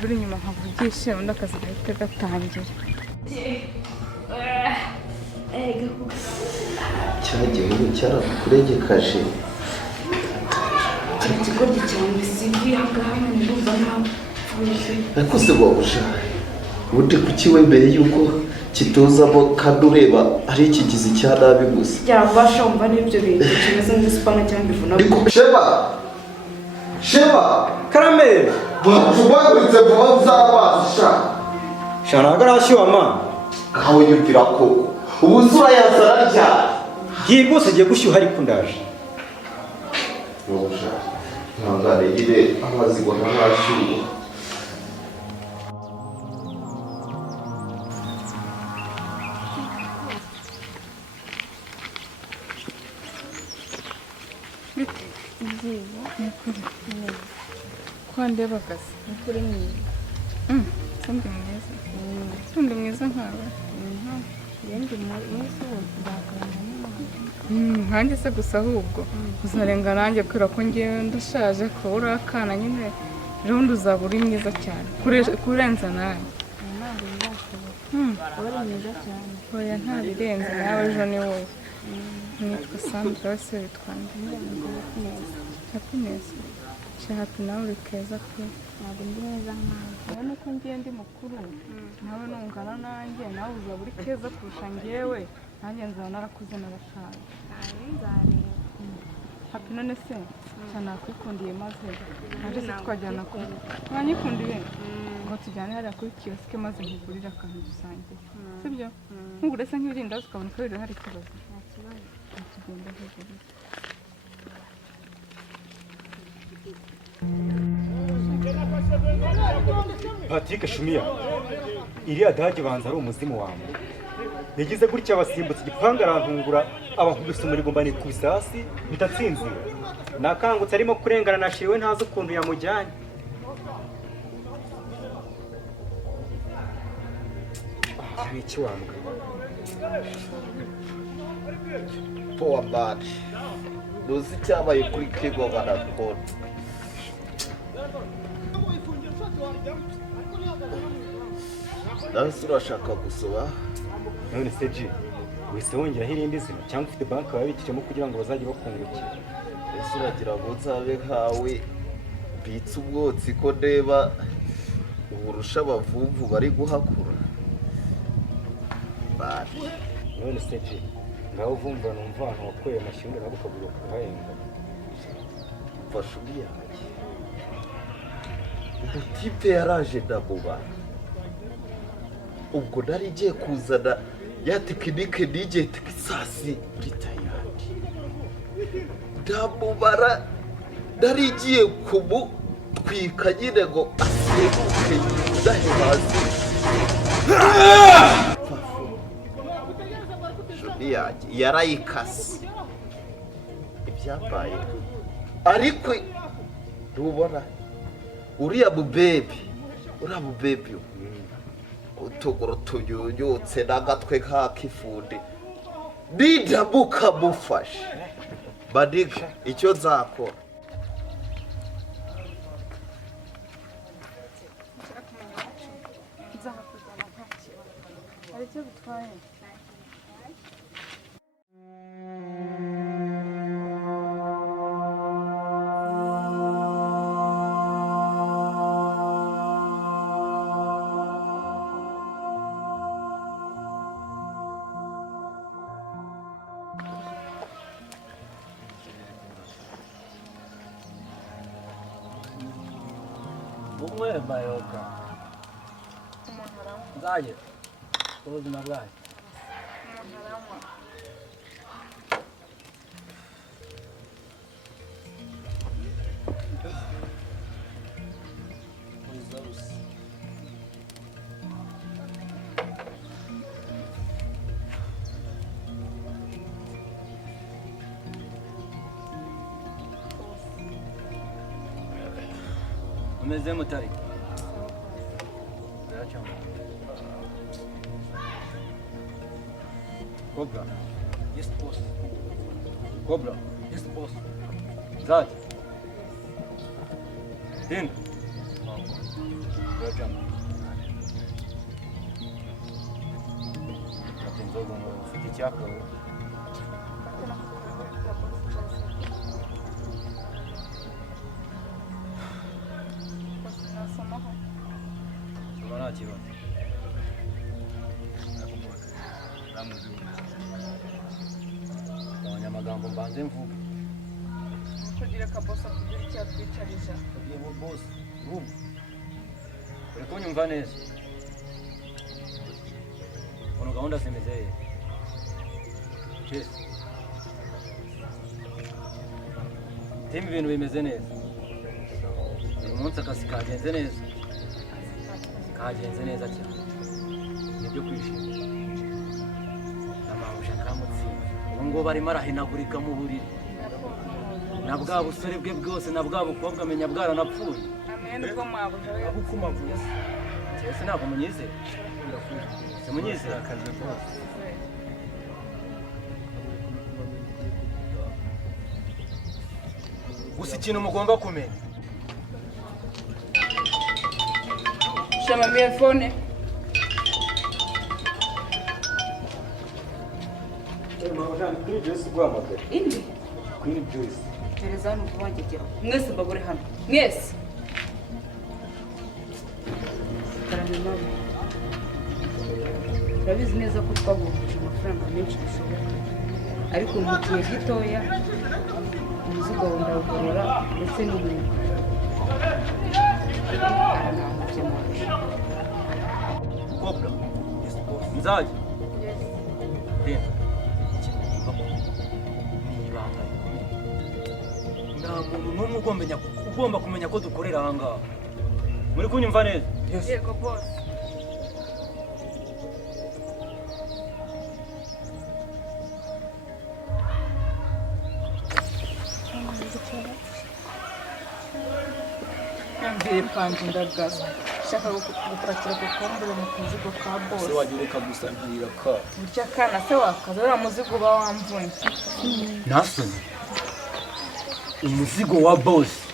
buri nyuma nkavugisha undi akazi gahita gatangira cyagiye cyarakuregekaje ikigoryi cyane sivi hagahana ndumva ntawe ariko se wabusha ubundi kuki we mbere yuko kituzamo kandi ureba ari ikigizi cya nabi gusa byabasha umva n'ibyo bintu kimeze nk'isipana cyangwa ivuna ariko Sheba Karamere waguritse vuba uzabasha shana garashyuha ma kawe yumvira ko ubusura yazara ryari ngiye rwose agiye gushyuha ariko ndaje wabusha ntangare ire amazi ngo ntashyuha ndeba akazi kuri mwiza sundi mwiza nkawe yendi mwiza ndakorana nkanjye se gusa ahubwo uzarenga nanjye kubera ko ngewe ndashaje ko uri akana nyine ejobundi uzaba uri mwiza cyane kurenza nanjye uri mwiza cyane oya nta birenze nawe ejo ni wowe nitwa Sandra wese witwande Happiness happy nawe uri keza pe ntabwo ndi neza nkawe urabona ko ngiye ndi mukuru nawe nungana nanjye nawe uzaba uri keza kurusha ngewe nanjye nzaba narakuze narashaje happy none se cyane nakwikundiye maze nanjye se twajyana ku wanyikundiye ngo tujyane hariya kuri kiyosike maze nkugurire akantu dusangiye sibyo nkugure se nk'ibirindazi ukabona ko rero hari ikibazo nta kibazo tugenda hejuru Patrick Shumia iriya dage banza ari umuzimu wawe yagize gutya abasimbutse igipanga arantungura abankubise umurigo mbani ku bisasi bitatsinzira nakangutse arimo kurengana nashiriwe ntazi ukuntu yamujyanye iki wambwa powa mani ntuzi icyabaye kuri kigo barakora nawe se urashaka gusoma none se ji wese wongeraho irindi zina cyangwa ufite banki wabikijemo kugira ngo bazajye bakungukira ese uragira ngo nzabe nkawe mbitse umwotsi ko ndeba uburusha abavumvu bari guhakura bari none se ji ngaho vumva numva ahantu wakuye amashyundo nabwo ukagura kuhahenga mfashe umwiyange umutipe yaraje ndamubara ubwo nari igiye kuzana ya tekinike n'igihe tekisasi muri tayilandi ndamubara nari igiye kumutwika nyine ngo aseruke ndahe hasi shumi yanjye yarayikase ibyabaye ariko ntubona uriya mubebi utuguru tunyunyutse n'agatwe nk'ak'ifundi nindamuka mufashe maniga icyo nzakora hari icyo bitwaye Bumwe bayoka. umuntu aranywa Zaje. Ubuzima bwayo. umuntu aranywa Umeze mutari. Cobra. Yes, boss. Cobra. Yes, boss. Zaje. Din. Welcome. Inzoga ngo ufite icyaka nasomaho uba nta kibazo abanyamagambo mbanze mvuga kugira akabosa kugira icyo atwicarije ugiye mu boss room uri kunyumva neza ukuntu gahunda zimeze yes timu ibintu bimeze neza uyu munsi akazi kagenze neza cyane nibyo kwishima n'amahusha naramutsinze ubu ngubu arimo arahinagurika mu buriri na bwa busore bwe bwose na bwa bukobwa amenya bwaranapfuye amenye nibwo mwabuja we abukumaguye cyese ntabwo munyizera simunyizera akazi rwose gusa ikintu mugomba kumenya Shamamiye fone. kuri Joyce guhamagara Indi. kuri Joyce Tereza hano kubangegera. Mwese mbabure hano. Mwese. Karame mama. Urabizi neza ko twagurishije amafaranga menshi bishoboka. Ariko mu gihe gitoya umuzigo wawe ndawugorora ndetse n'ibintu. Aranamuvye manje. Cobra nzaje reba ibanga nta muntu n'umwe ugomba kumenya ko dukorera aha ngaha muri kunyumva neza yego bose yambwiye panzu ndagaza ushaka gupakira kokombure mu kazigo ka se bose wajya ureka gusa nkarira ka burya kana se wakaza uriya muzigo uba wamvunye nasoni umuzigo wa bosi